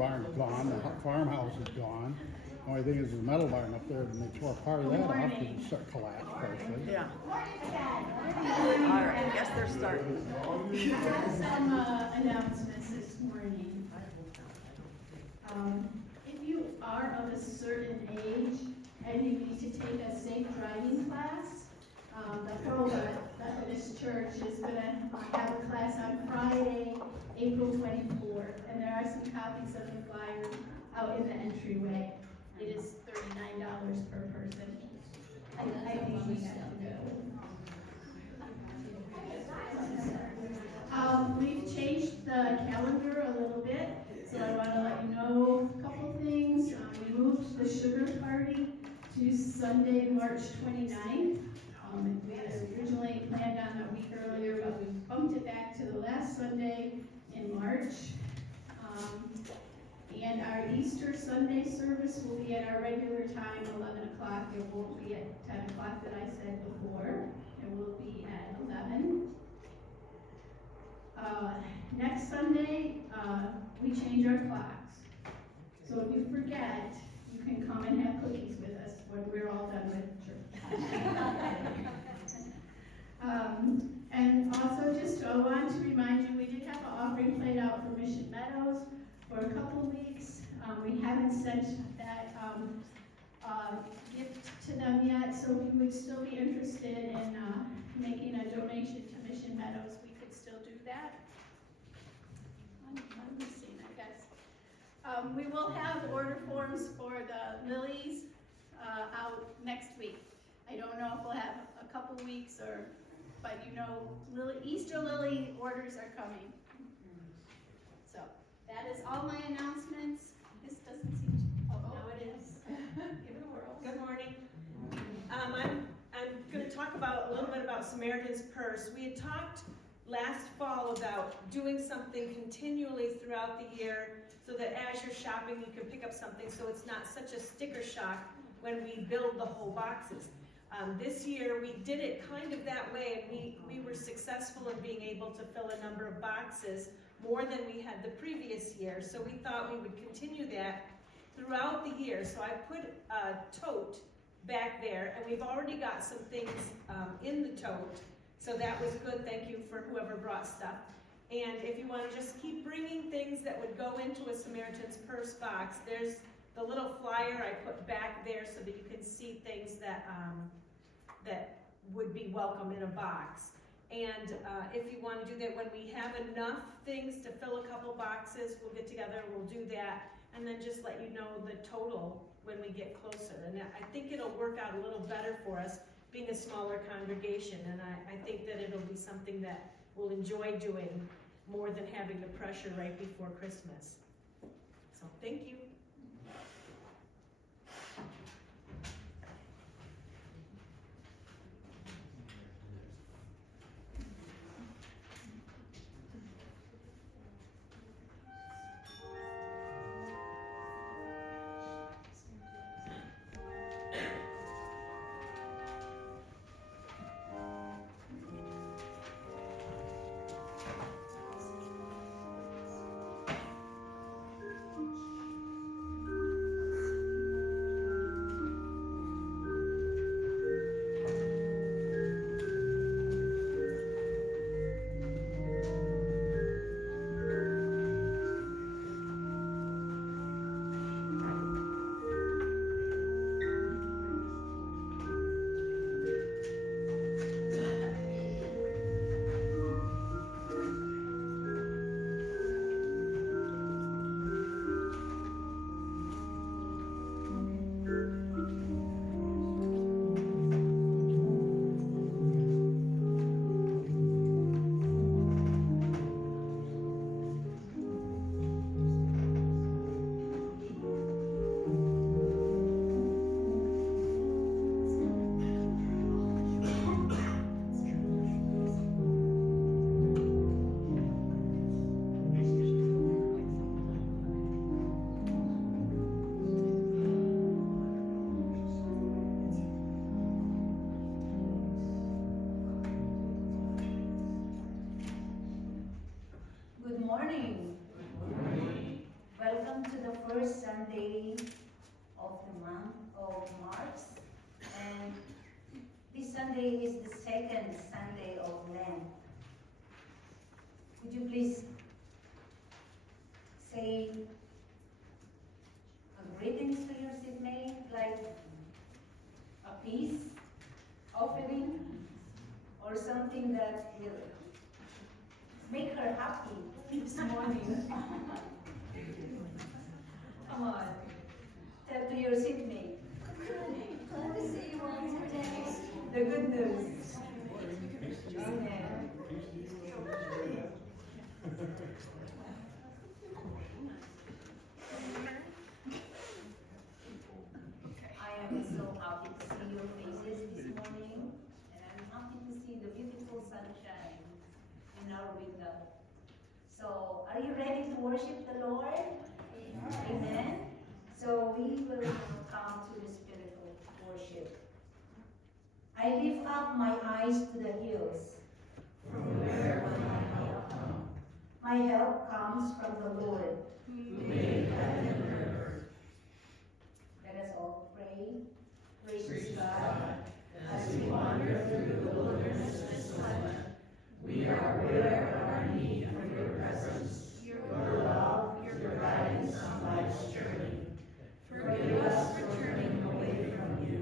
barn's gone, the farmhouse is gone. The only thing is the metal barn up there, and they tore part of that off because it collapsed partially. Yeah. All right, I guess they're starting. We have some announcements this morning. If you are of a certain age and you need to take a safe driving class, the PROA Methodist Church is going to have a class on Friday, April 24th, and there are some copies of the flyer out in the entryway. It is $39 per person. I think we have to go. We've changed the calendar a little bit, so I want to let you know a couple things. We moved the sugar party to Sunday, March 29th. We had originally planned on a week earlier, but we bumped it back to the last Sunday in March. And our Easter Sunday service will be at our regular time, 11 o'clock. It won't be at 10 o'clock that I said before. It will be at 11. Next Sunday, we change our clocks. So if you forget, you can come and have cookies with us when we're all done with church. And also just I want to remind you, we did have an offering played out for Mission Meadows for a couple weeks. We haven't sent that gift to them yet, so if you would still be interested in making a donation to Mission Meadows, we could still do that. I'm missing, I guess. We will have order forms for the lilies out next week. I don't know if we'll have a couple weeks but you know, Easter lily orders are coming. So that is all my announcements. This doesn't seem to, oh, no it is. Give it a whirl. Good morning. I'm going to talk a little bit about Samaritan's Purse. We had talked last fall about doing something continually throughout the year so that as you're shopping you can pick up something so it's not such a sticker shock when we build the whole boxes. This year we did it kind of that way, and we were successful in being able to fill a number of boxes more than we had the previous year, so we thought we would continue that throughout the year. So I put a tote back there, and we've already got some things in the tote, so that was good. Thank you for whoever brought stuff. And if you want to just keep bringing things that would go into a Samaritan's Purse box, there's the little flyer I put back there so that you can see things that that would be welcome in a box. And if you want to do that, when we have enough things to fill a couple boxes, we'll get together, we'll do that, and then just let you know the total when we get closer. And I think it'll work out a little better for us being a smaller congregation, and I think that it'll be something that we'll enjoy doing more than having the pressure right before Christmas. So thank you. Good morning. Welcome Welcome to the first Sunday of the month of March. And this Sunday is the second Sunday of Lent. Would you please say a greetings to your seatmate, like a peace offering or something that will make her happy this morning? Come on, tell to your seatmate. Glad to see you all today. The good news. Amen. I am so happy to see your faces this morning, and I'm happy to see the beautiful sunshine in our window. So, are you ready to worship the Lord? Amen. So we will now come to the spirit of worship. I lift up my eyes to the hills. From where will my help come? My help comes from the Lord, who made heaven and earth. Let us all pray. Gracious God, as we wander through the wilderness this summer, we are aware of our need for your presence, your love, your guidance on life's journey. Forgive us for turning away from you.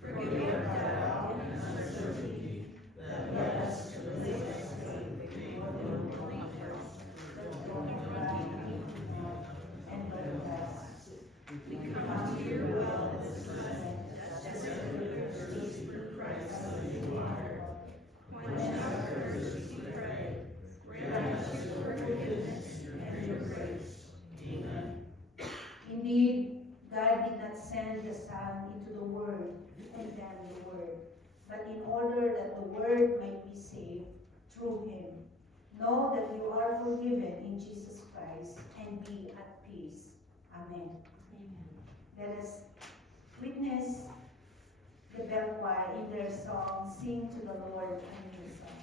Forgive our doubt and uncertainty that led us to live as before the holy hills, that don't cry and let us. We come to your well this present, desperate thirsty for Christ as you are. Quench our thirst, we pray. Grant us your forgiveness and your grace. Amen. Indeed, God did not send the Son into the world to condemn the world, but in order that the world might be saved through him. Know that you are forgiven in Jesus Christ and be at peace. Amen. Let us witness the bell choir in their song, Sing to the Lord a New Song.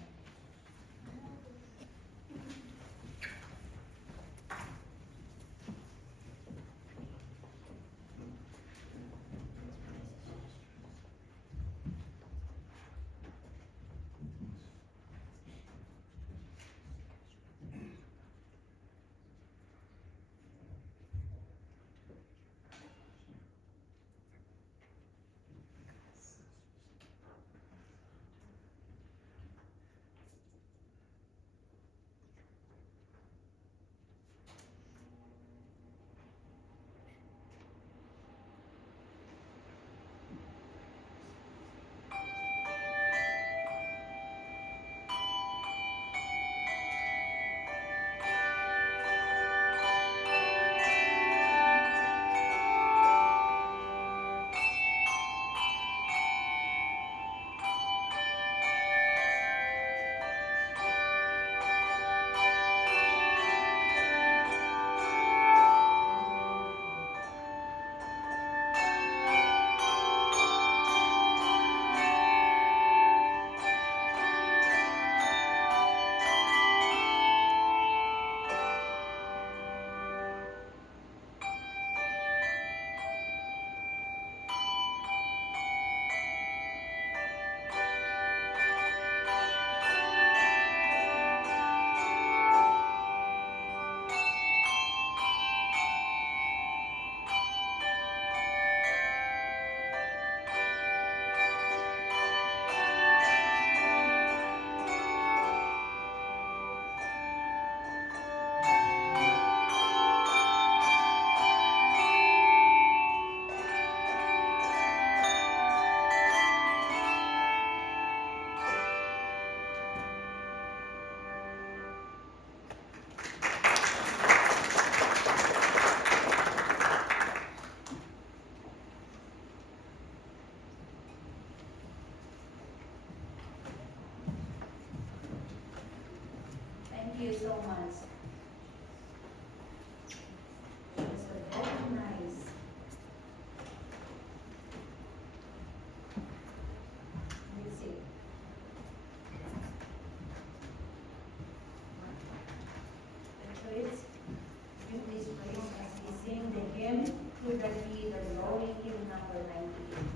Student leader Lori Kim, number 98.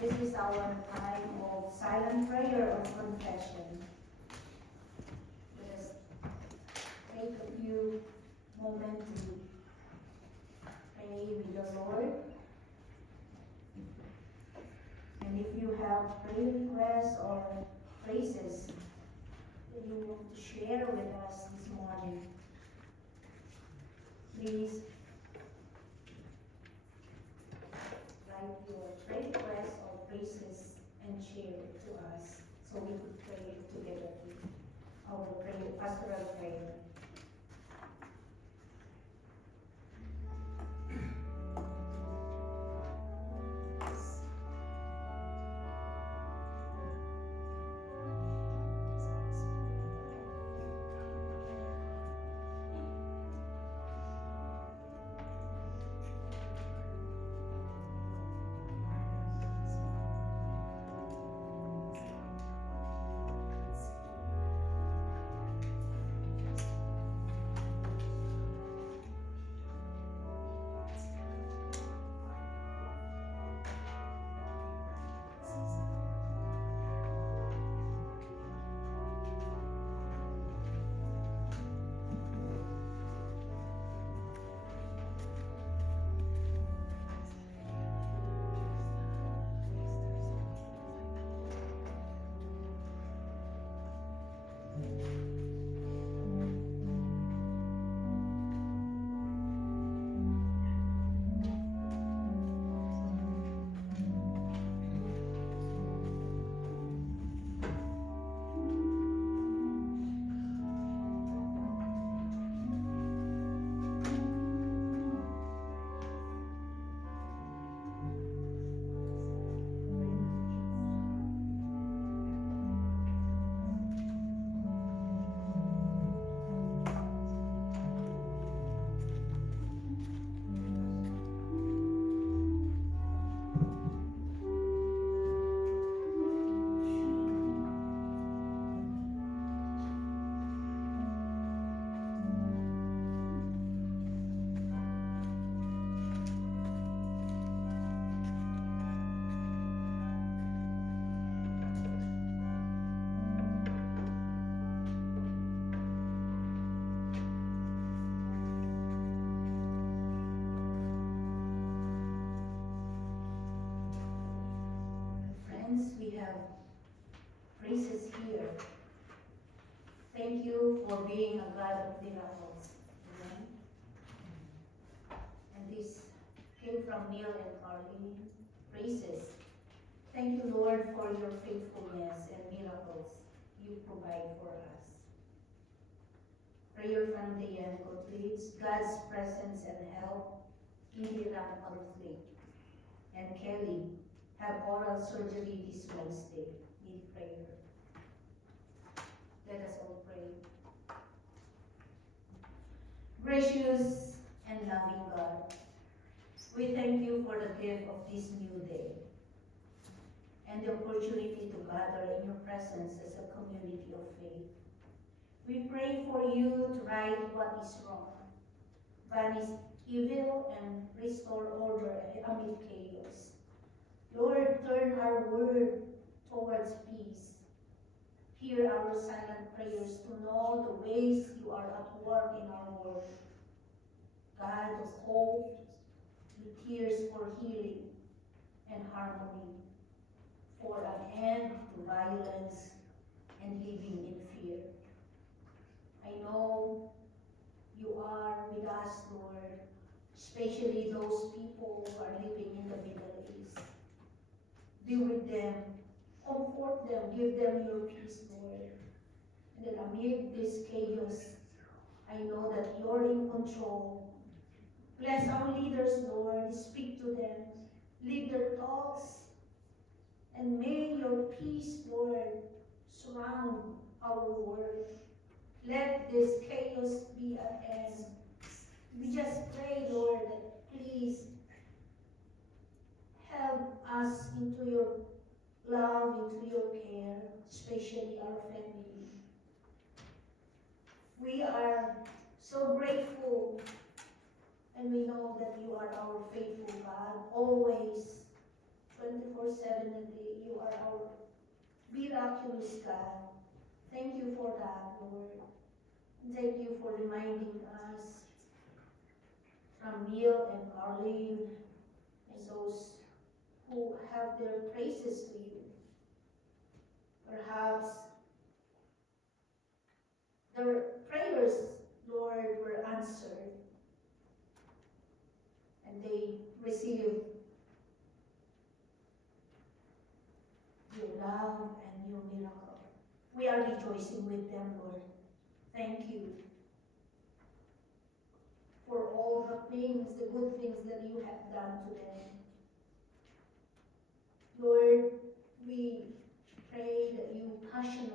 This is our time of silent prayer of confession. Let us take a few moments to pray with the Lord. And if you have prayer requests or praises that you want to share with us this morning, please write your prayer requests or praises and share it to us so we could pray together with our prayer, pastoral prayer. God of miracles. Amen. And this came from Neil and Carly. Praises. Thank you, Lord, for your faithfulness and miracles you provide for us. Prayer from Diane completes God's presence and help in the run conflict. And Kelly have oral surgery this Wednesday. Need prayer. Let us all pray. Gracious and loving God, we thank you for the gift of this new day and the opportunity to gather in your presence as a community of faith. We pray for you to right what is wrong, banish evil, and restore order amid chaos. Lord, turn our word towards peace. Hear our silent prayers to know the ways you are at work in our world. God of hope, with tears for healing and harmony, for an end to violence and living in fear. I know you are with us, Lord, especially those people who are living in the Middle East. Be with them, comfort them, give them your peace, Lord. And then amid this chaos, I know that you're in control. Bless our leaders, Lord, speak to them, lead their thoughts, and may your peace, Lord, surround our world. Let this chaos be an end. We just pray, Lord, that please help us into your love, into your care, especially our family. We are so grateful, and we know that you are our faithful God, always, 24/7 a day. You are our miraculous God. Thank you for that, Lord. Thank you for reminding us from Neil and Arlene and those who have their praises to you. Perhaps their prayers, Lord, were answered and they received your love and your miracle. We are rejoicing with them, Lord. Thank you for all the things, the good things that you have done to them. Lord, we pray that you passion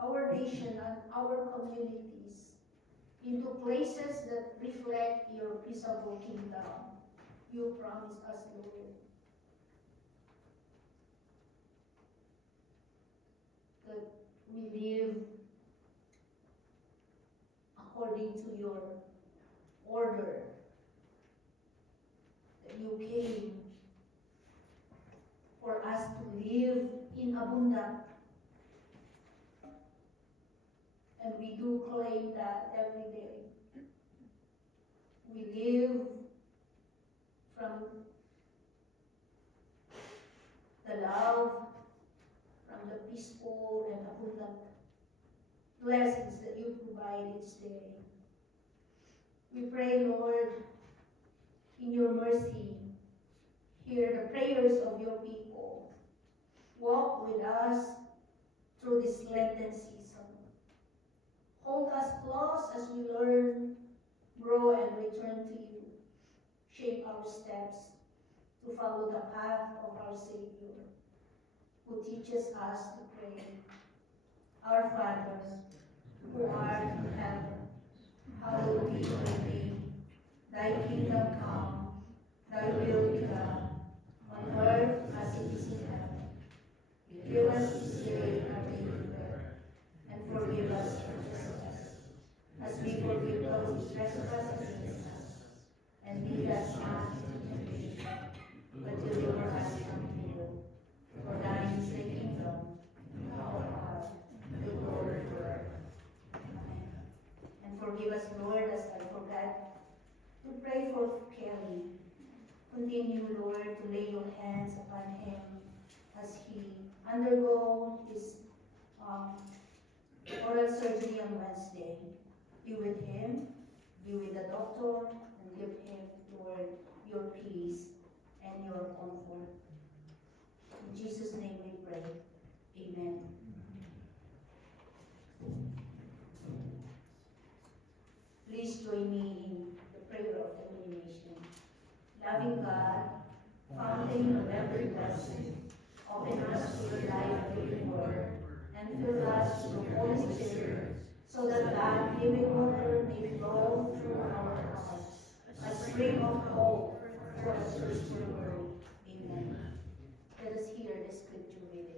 our nation and our communities into places that reflect your peaceable kingdom. You promised us, Lord, that we live according to your order, that you came for us to live in abundance. And we do claim that every day. We live from the love, from the peaceful and abundant blessings that you provide each day. We pray, Lord, in your mercy, hear the prayers of your people. Walk with us through this Lenten season. Hold us close as we learn, grow, and return to you. Shape our steps to follow the path of our Savior, who teaches us to pray. Our Father, who art in heaven, hallowed be thy name. Thy kingdom come, thy will be done, on earth as it is in heaven. Give us this day our daily bread, and forgive us our trespasses, as we forgive those who trespass against us. And lead us not into temptation, but deliver us from evil. For thine is the kingdom, the power, and the glory forever. Amen. And forgive us, Lord, as I forgot to pray for Kelly. Continue, Lord, to lay your hands upon him as he undergo his oral surgery on Wednesday. Be with him, be with the doctor, and give him, Lord, your peace and your comfort. In Jesus' name we pray. Amen. Please join me in the prayer of illumination. Loving God, fountain of every blessing, open us to your life-giving word, and fill us with the Holy Spirit, so that God-giving water may flow through our hearts, a spring of hope for a thirsty world. Amen. Let us hear the scripture reading.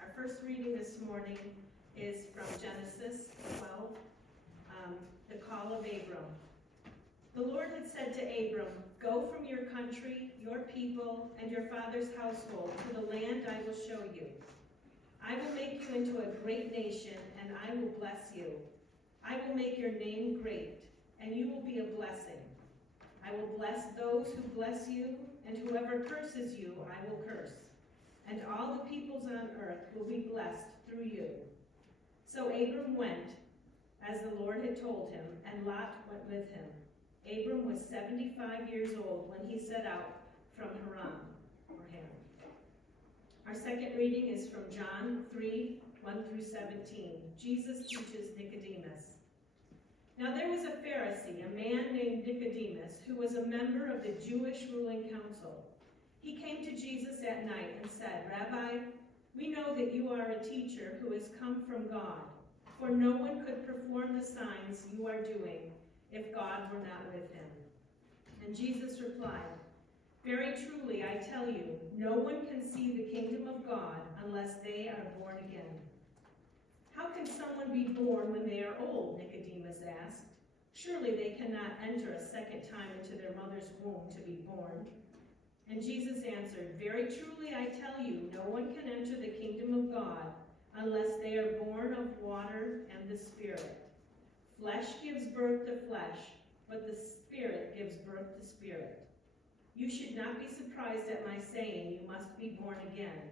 Our first reading this morning is from Genesis 12, the call of Abram. The Lord had said to Abram, "Go from your country, your people, and your father's household to the land I will show you. I will make you into a great nation, and I will bless you. I will make your name great, and you will be a blessing. I will bless those who bless you, and whoever curses you, I will curse. And all the peoples on earth will be blessed through you." So Abram went, as the Lord had told him, and Lot went with him. Abram was 75 years old when he set out from Haran. Our second reading is from John 3, 1 through 17. Jesus teaches Nicodemus. Now there was a Pharisee, a man named Nicodemus, who was a member of the Jewish ruling council. He came to Jesus at night and said, "Rabbi, we know that you are a teacher who has come from God, for no one could perform the signs you are doing if God were not with him." And Jesus replied, "Very truly I tell you, no one can see the kingdom of God unless they are born again." "How can someone be born when they are old?" Nicodemus asked. "Surely they cannot enter a second time into their mother's womb to be born." And Jesus answered, "Very truly I tell you, no one can enter the kingdom of God unless they are born of water and the Spirit. Flesh gives birth to flesh, but the Spirit gives birth to spirit. You should not be surprised at my saying you must be born again.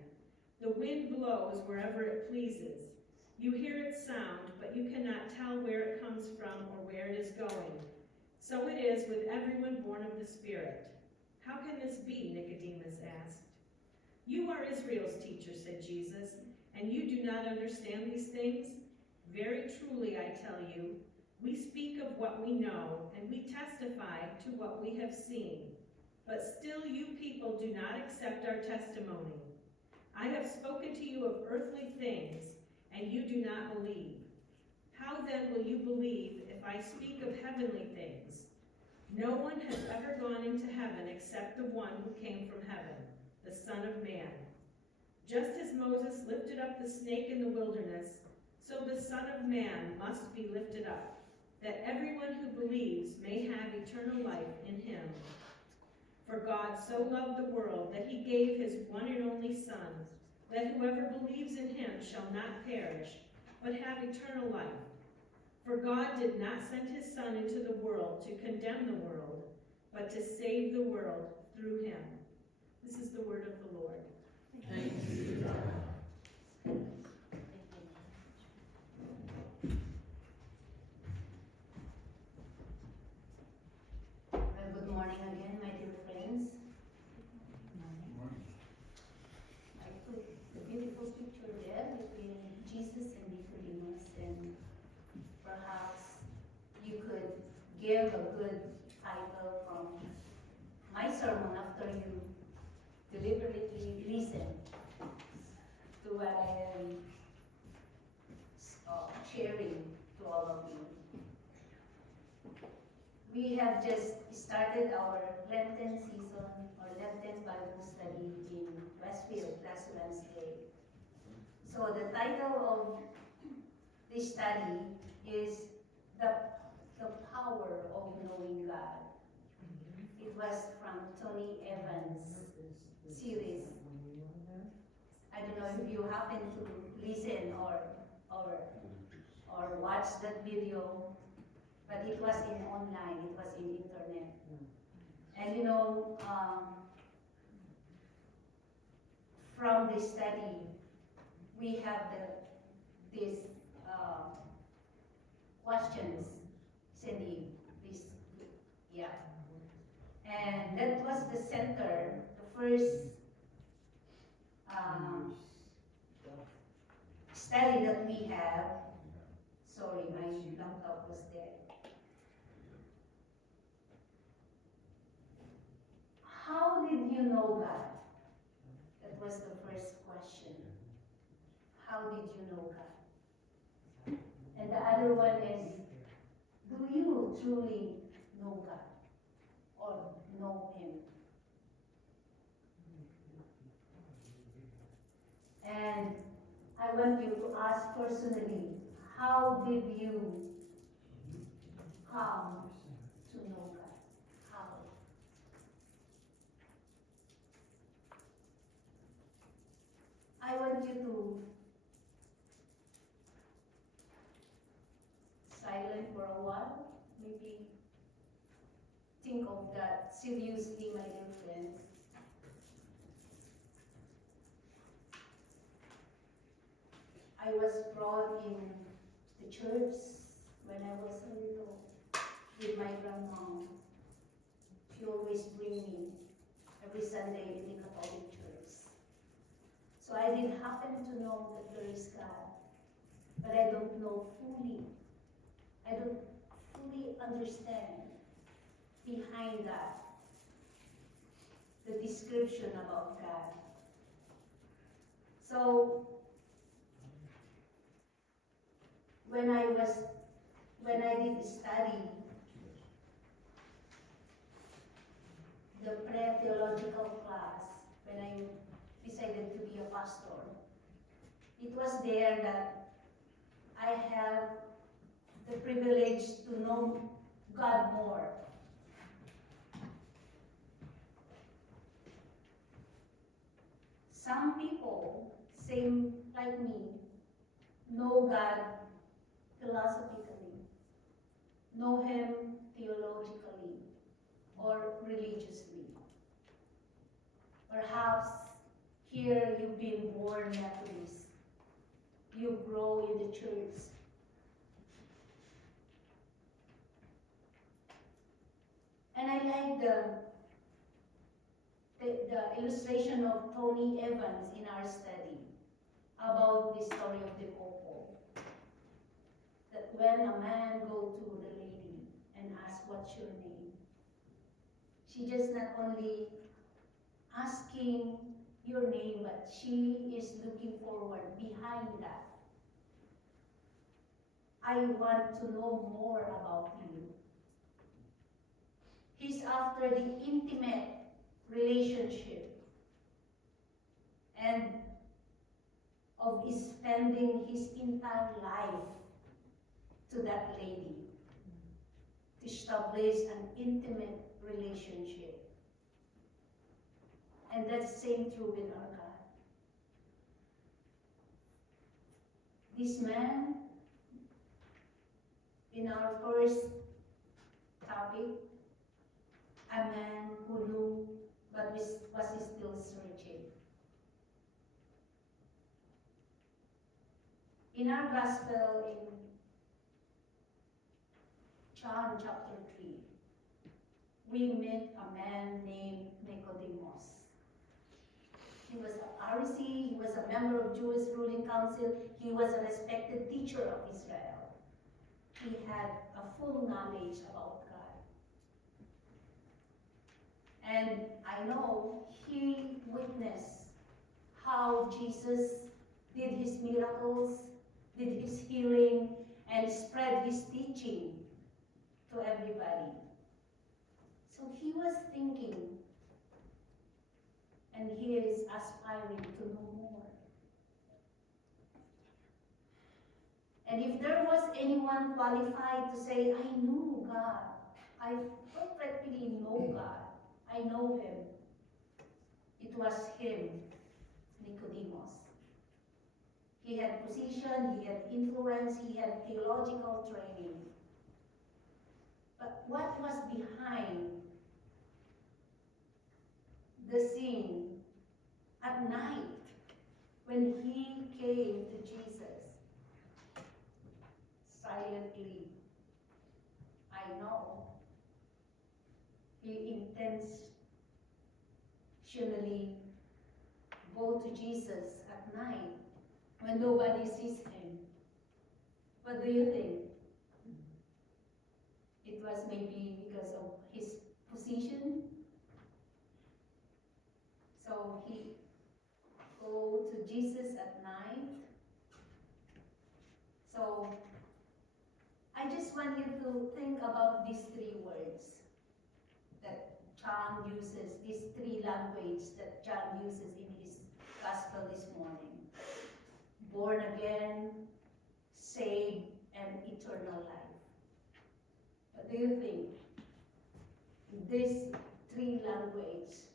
The wind blows wherever it pleases. You hear its sound, but you cannot tell where it comes from or where it is going. So it is with everyone born of the Spirit." "How can this be?" Nicodemus asked. "You are Israel's teacher," said Jesus, "and you do not understand these things? Very truly I tell you, we speak of what we know, and we testify to what we have seen. But still you people do not accept our testimony. I have spoken to you of earthly things, and you do not believe. How then will you believe if I speak of heavenly things? No one has ever gone into heaven except the one who came from heaven, the Son of Man. Just as Moses lifted up the snake in the wilderness, so the Son of Man must be lifted up, that everyone who believes may have eternal life in him. For God so loved the world that he gave his one and only Son, that whoever believes in him shall not perish, but have eternal life. For God did not send his Son into the world to condemn the world, but to save the world through him." This is the word of the Lord. Thanks be to God. Well, good morning again, my dear friends. I put the beautiful picture there between Jesus and Nicodemus, and perhaps you could give a good title from my sermon after you deliberately listen to what I am sharing to all of you. We have just started our Lenten season, or Lenten Bible study in Westfield last Wednesday. So the title of this study is the Power of Knowing God. It was from Tony Evans' series. I don't know if you happen to listen or watch that video, but it was in online, it was in internet. And you know, from the study, we have these questions, Cindy, this, yeah. And that was the center, the first study that we have. Sorry, my laptop was dead. How did you know God? That was the first question. How did you know God? And the other one is, do you truly know God or know Him? And I want you to ask personally, how did you come to know God? How? I want you to silent for a while, maybe think of that seriously, my dear friends. I was brought in the church when I was a little with my grandma. She always bring me every Sunday in the Catholic church. So I did happen to know that there is God, but I don't know fully. I don't fully understand behind that the description about God. So when I did study the pre-theological class, when I decided to be a pastor, it was there that I have the privilege to know God more. Some people, same like me, know God philosophically, know Him theologically or religiously. Perhaps here you've been born Methodist, you grow in the church. And I like the illustration of Tony Evans in our study about the story of the couple. That when a man go to the lady and ask, what's your name? She just not only asking your name, but she is looking forward behind that. I want to know more about you. He's after the intimate relationship and of spending his entire life to that lady, to establish an intimate relationship. And that's the same true with our God. This man, in our first topic, a man who knew but was still searching. In our gospel in John chapter 3, we meet a man named Nicodemus. He was a Pharisee, he was a member of Jewish ruling council, he was a respected teacher of Israel. He had a full knowledge about God. And I know he witnessed how Jesus did his miracles, did his healing, and spread his teaching to everybody. So he was thinking, and he is aspiring to know more. And if there was anyone qualified to say, I knew God, I perfectly know God, I know Him, it was him, Nicodemus. He had position, he had influence, he had theological training. But what was behind the scene at night when he came to Jesus? Silently, I know, he intentionally go to Jesus at night when nobody sees him. What do you think? It was maybe because of his position. So he go to Jesus at night. So I just want you to think about these three words that John uses, these three languages that John uses in his gospel this morning. Born again, saved, and eternal life. What do you think? These three languages,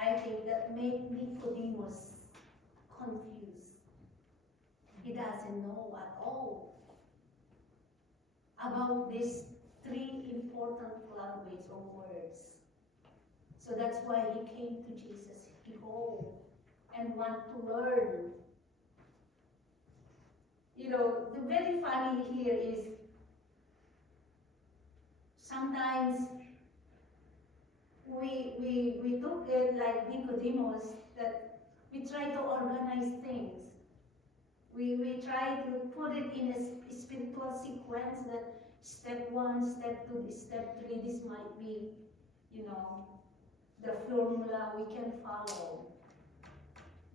I think that make Nicodemus confused. He doesn't know at all about these three important languages or words. So that's why he came to Jesus. He go and want to learn. You know, the very funny here is sometimes we took it like Nicodemus, that we try to organize things. We try to put it in a spiritual sequence that step 1, step 2, step 3, this might be, you know, the formula we can follow.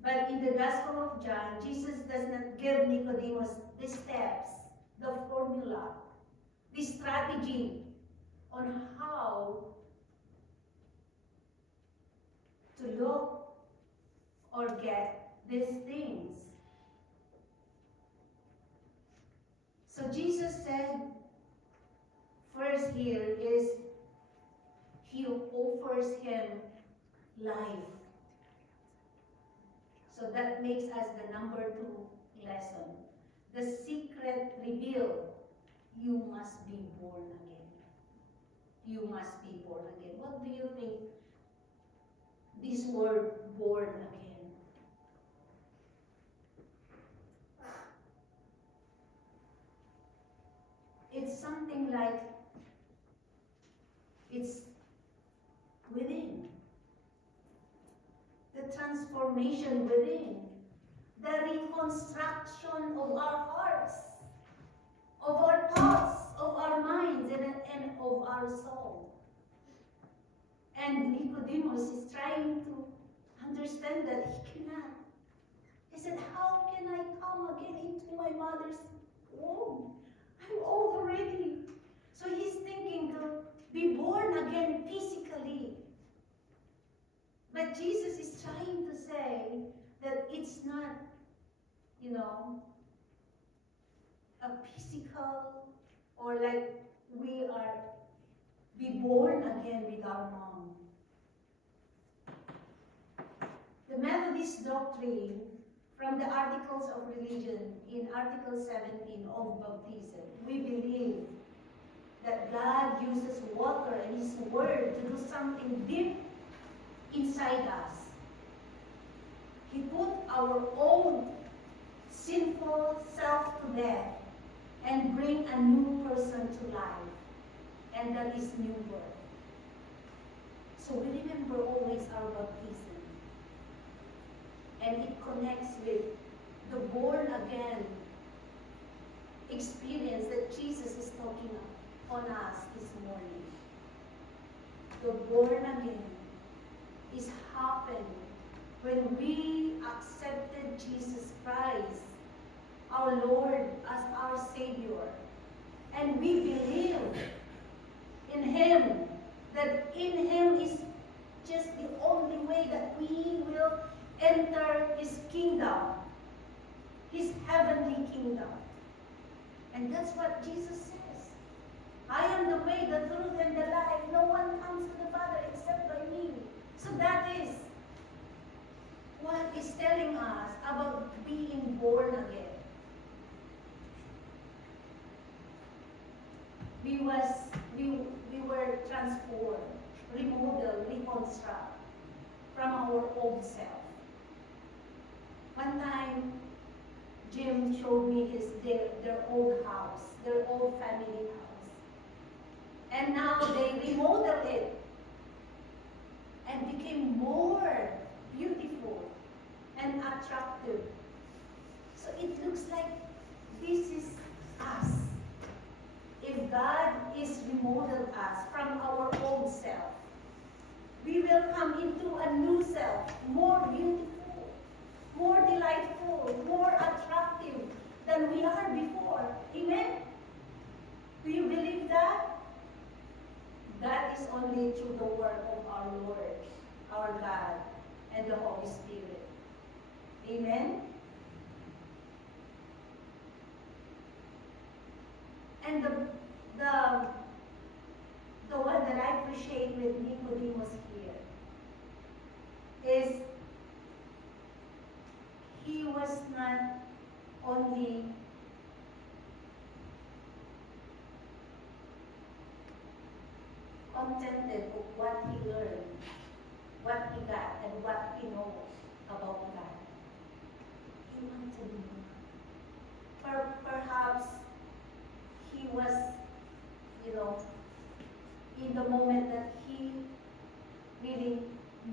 But in the Gospel of John, Jesus does not give Nicodemus the steps, the formula, the strategy on how to look or get these things. So Jesus said, first here is he offers him life. So that makes us the number 2 lesson. The secret revealed, you must be born again. You must be born again. What do you think this word born again? It's something like it's within. The transformation within. The reconstruction of our hearts, of our thoughts, of our minds, and of our soul. And Nicodemus is trying to understand that he cannot. He said, how can I come again into my mother's womb? I'm old already. So he's thinking to be born again physically. But Jesus is trying to say that it's not, you know, a physical or like we are be born again with our mom. The Methodist doctrine from the Articles of Religion in Article 17 of baptism, we believe that God uses water and His Word to do something deep inside us. He put our old sinful self to death and bring a new person to life. And that is new birth. So we remember always our baptism. And it connects with the born again experience that Jesus is talking on us this morning. The born again is happened when we accepted Jesus Christ, our Lord, as our Savior. And we believe in Him, that in Him is just the only way that we will enter His kingdom, His heavenly kingdom. And that's what Jesus says. I am the way, the truth, and the life. No one comes to the Father except by me. So that is what is telling us about being born again. We were transformed, remodeled, reconstructed from our old self. One time, Jim showed me their old house, their old family house. And now they remodeled it and became more beautiful and attractive. So it looks like this is us. If God is remodeled us from our old self, we will come into a new self, more beautiful, more delightful, more attractive than we are before. Amen? Do you believe that? That is only through the work of our Lord, our God, and the Holy Spirit. Amen? And the one that I appreciate with Nicodemus here is he was not only contented of what he learned, what he got, and what he knows about God. He wanted more. Perhaps he was, in the moment that he really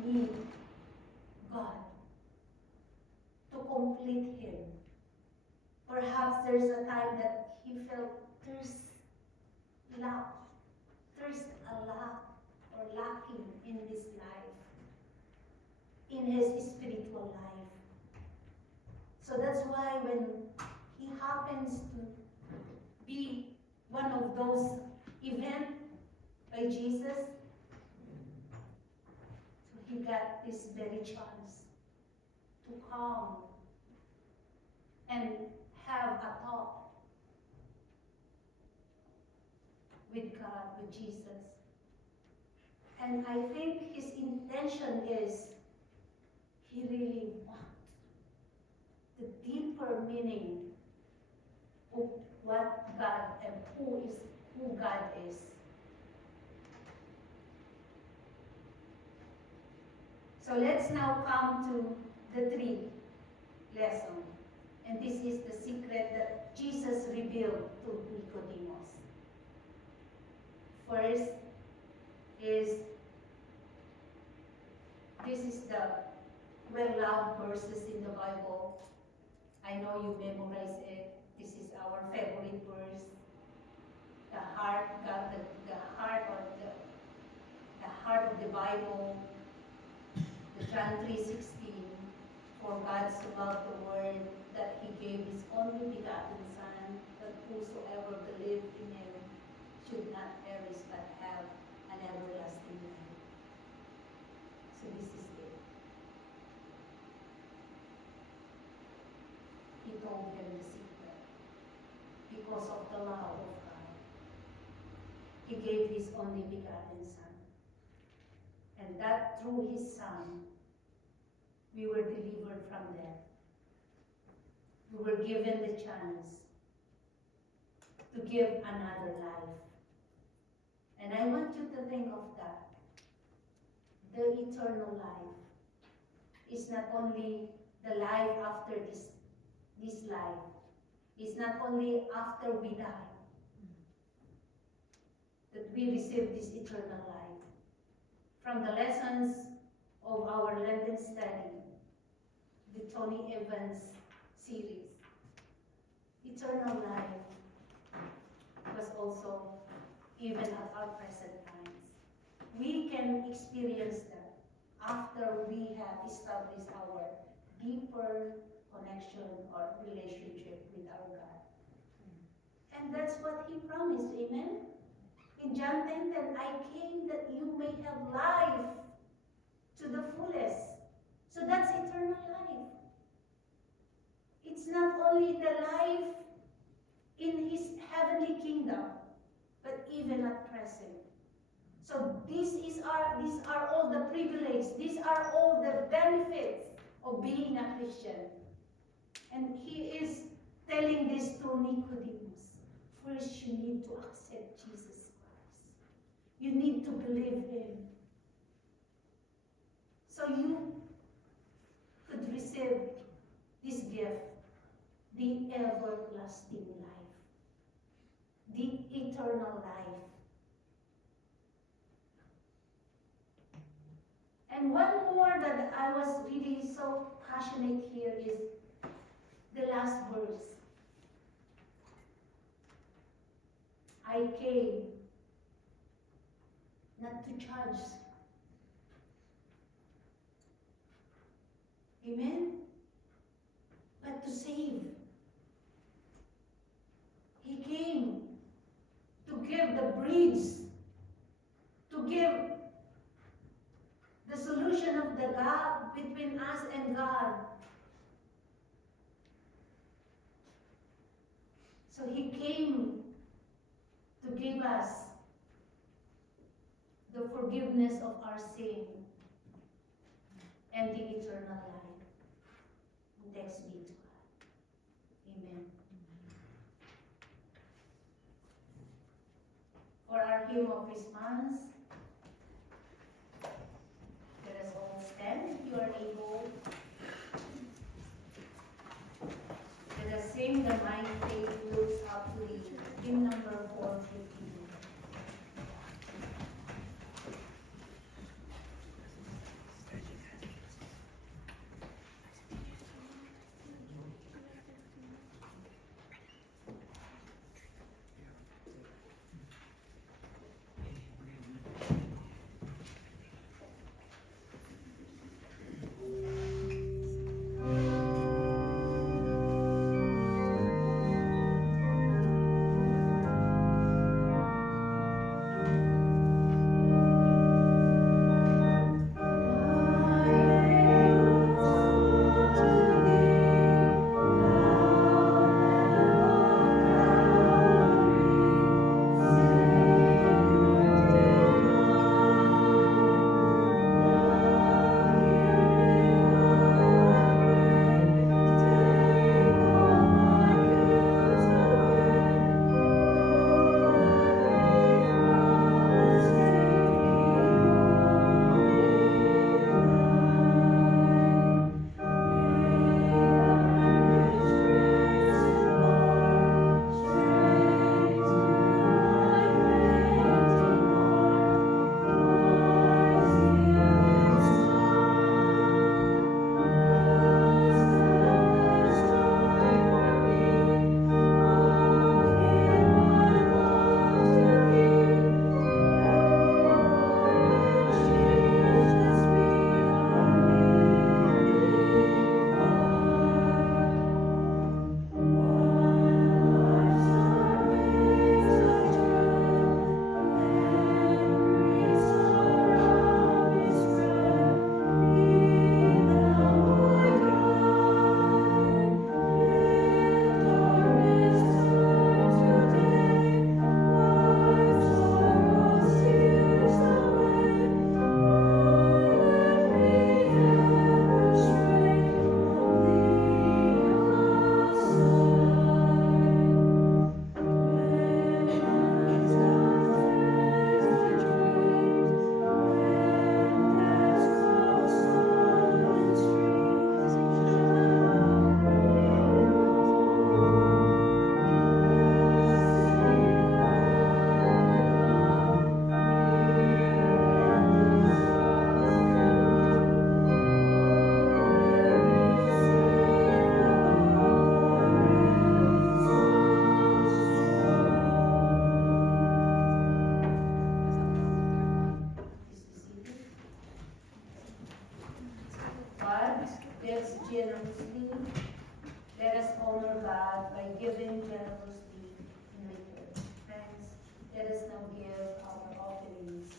need God to complete him. Perhaps there's a time that he felt there's a lack or lacking in his life, in his spiritual life. So that's why when he happens to be one of those events by Jesus, so he got this very chance to come and have a talk with God, with Jesus. And I think his intention is he really wants the deeper meaning of what God and who God is. So let's now come to the 3 lessons. And this is the secret that Jesus revealed to Nicodemus. First is, this is the well-loved verses in the Bible. I know you memorize it. This is our favorite verse. The heart of the Bible. The John 3:16. For God so loved the world that he gave his only begotten Son, that whosoever believed in him should not perish but have an everlasting life. So this is it. He told him the secret. Because of the love of God, he gave his only begotten Son. And that through his Son, we were delivered from death. We were given the chance to give another life. And I want you to think of that. The eternal life is not only the life after this life. It's not only after we die that we receive this eternal life. From the lessons of our Lenten study, the Tony Evans series, eternal life was also even at our present times. We can experience that after we have established our deeper connection or relationship with our God. And that's what he promised, amen? In John 10:10, I came that you may have life to the fullest. So that's eternal life. It's not only the life in his heavenly kingdom, but even at present. So these are all the privileges, these are all the benefits of being a Christian. And he is telling this to Nicodemus. First, you need to accept Jesus Christ. You need to believe him. So you could receive this gift, the everlasting life, the eternal life. And one more that I was really so passionate here is the last verse. I came not to judge. Amen? But to save. He came to give the bridge, to give the solution of the gap between us and God. So he came to give us the forgiveness of our sin and the eternal life. Thanks be to God. Amen. For our hymn of response, let us all stand if you are able. Let us sing the My Faith Looks Up to Thee, hymn number 415. Generously, let us honor God by giving generously in return. Friends, let us now give our offerings,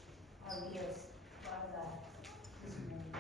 our gifts to our God this morning.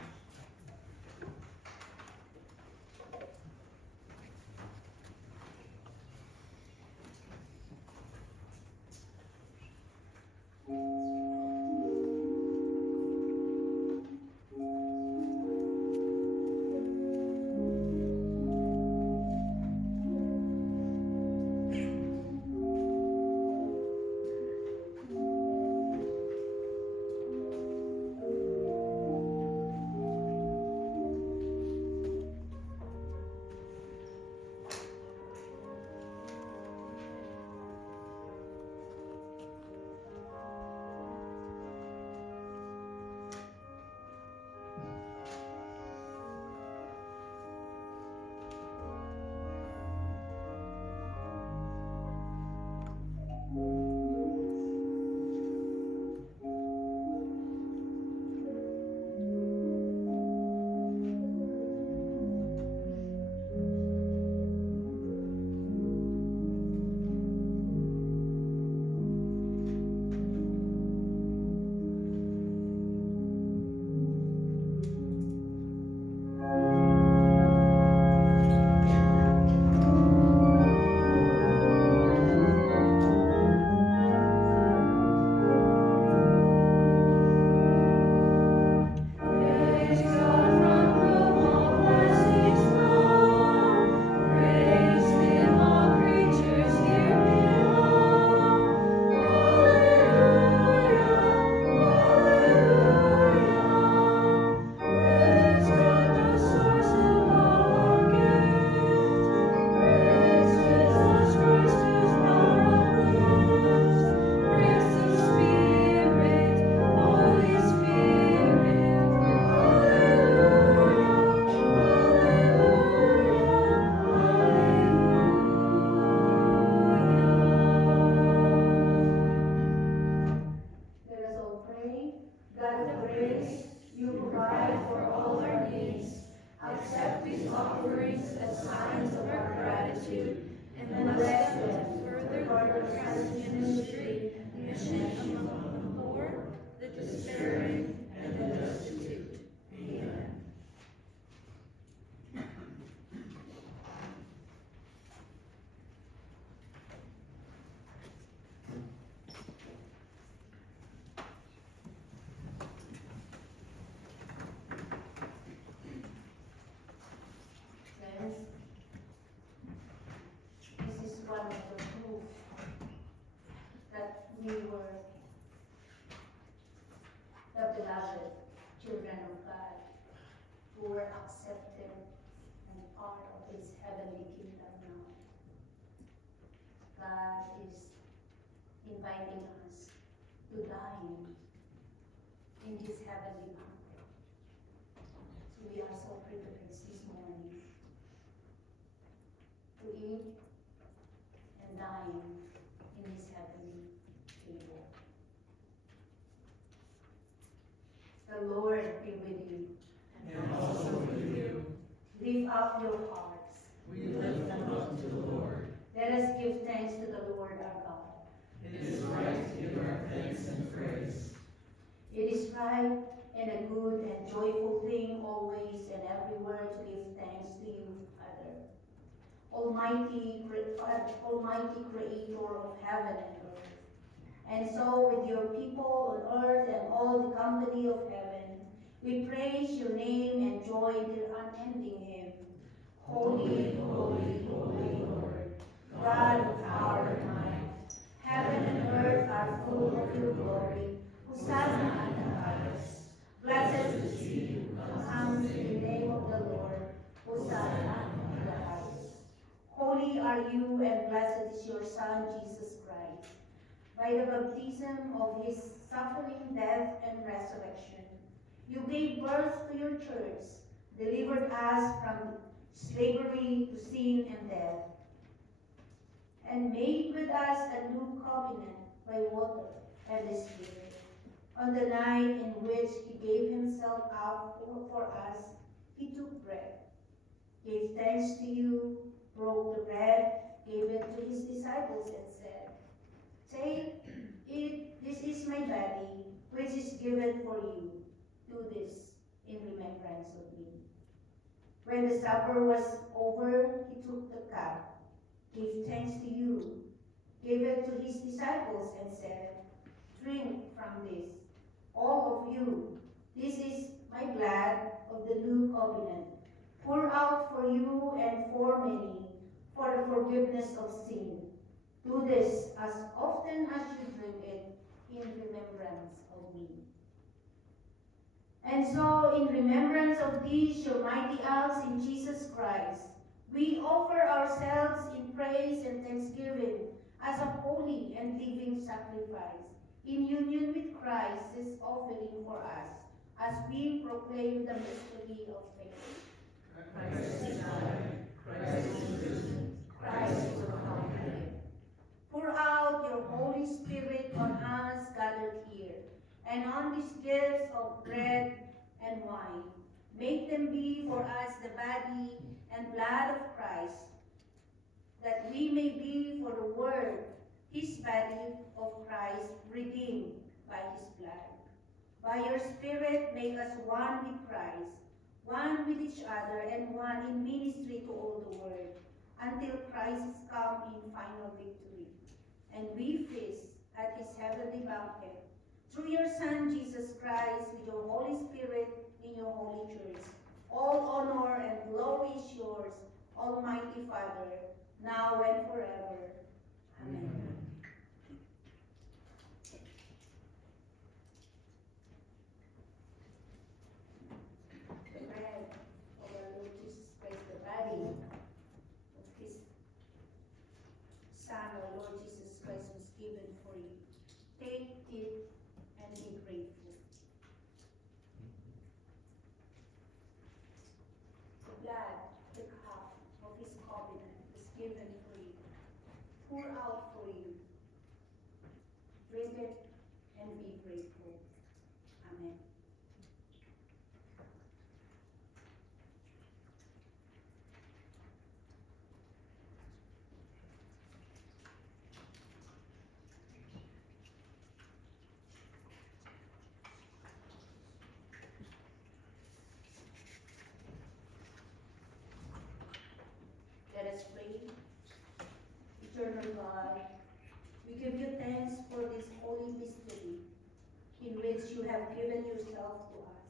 God is inviting us to dine in this heavenly banquet. So we are so privileged this morning to eat and dine in this heavenly table. The Lord be with you. And also with you. Lift up your hearts. We lift them up to the Lord. Let us give thanks to the Lord our God. It is right to give our thanks and praise. It is right and a good and joyful thing always and everywhere to give thanks to you, Father. Almighty Creator of heaven and earth. And so with your people on earth and all the company of heaven, we praise your name and join their unending hymn. Holy, holy, holy Lord, God of power and might, heaven and earth are full of your glory. Hosanna in the highest. Blessed is he who comes in the name of the Lord. Hosanna in the highest. Holy are you and blessed is your Son, Jesus Christ. By the baptism of his suffering, death, and resurrection, you gave birth to your church, delivered us from slavery to sin and death, and made with us a new covenant by water and the Spirit. On the night in which he gave himself up for us, he took bread, gave thanks to you, broke the bread, gave it to his disciples, and said, "Take, eat, this is my body, which is given for you. Do this in remembrance of me." When the supper was over, he took the cup, gave thanks to you, gave it to his disciples, and said, "Drink from this, all of you. This is my blood of the new covenant, poured out for you and for many, for the forgiveness of sin. Do this as often as you drink it in remembrance of me." And so, in remembrance of these your mighty acts in Jesus Christ, we offer ourselves in praise and thanksgiving as a holy and living sacrifice, in union with Christ's offering for us, as we proclaim the mystery of faith. Christ is died. Christ is risen. Christ will come again. Pour out your Holy Spirit on us gathered here, and on these gifts of bread and wine. Make them be for us the body and blood of Christ, that we may be for the world his body of Christ, redeemed by his blood. By your Spirit, make us one with Christ, one with each other, and one in ministry to all the world, until Christ has come in final victory, and we feast at his heavenly banquet, through your Son, Jesus Christ, with your Holy Spirit in your holy church. All honor and glory is yours, Almighty Father, now and forever. Amen. The bread of our Lord Jesus Christ, the body of his Son, our Lord Jesus Christ, was given for you. Take it and be grateful. The blood, the cup of his covenant was given for you, pour out for you. Drink it and be grateful. Amen. Let us pray. Eternal God, we give you thanks for this holy mystery in which you have given yourself to us.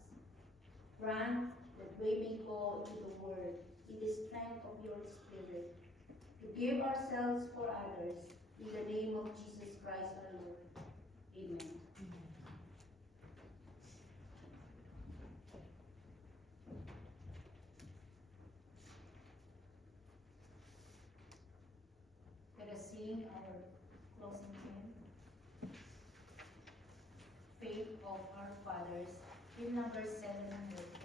Grant that we may go into the world in the strength of your Spirit, to give ourselves for others, in the name of Jesus Christ our Lord. Amen. Let us sing sing our closing hymn. Faith of Our Fathers, hymn number 710.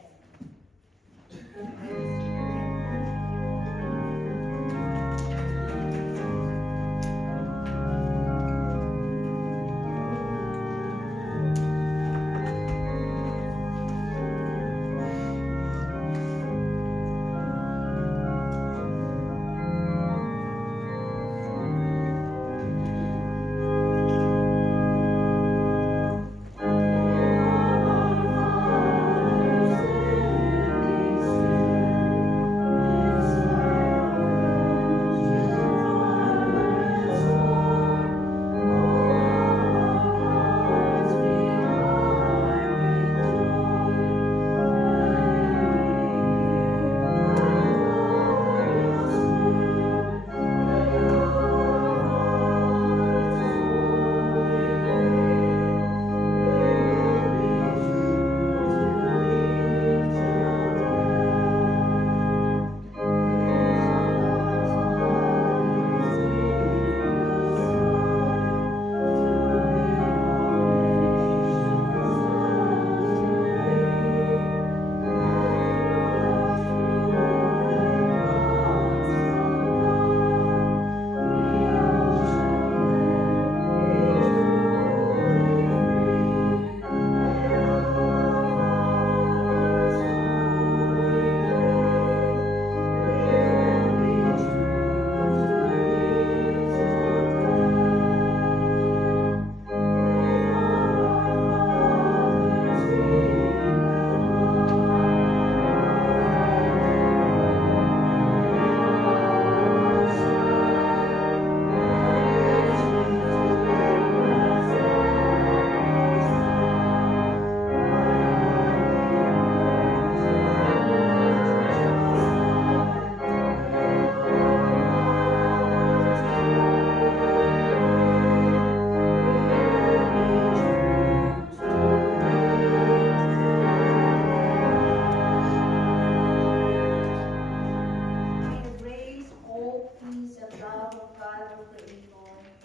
Love of God, our Creator,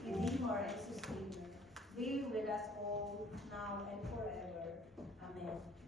Redeemer, and Sustainer, be with us all now and forever. Amen.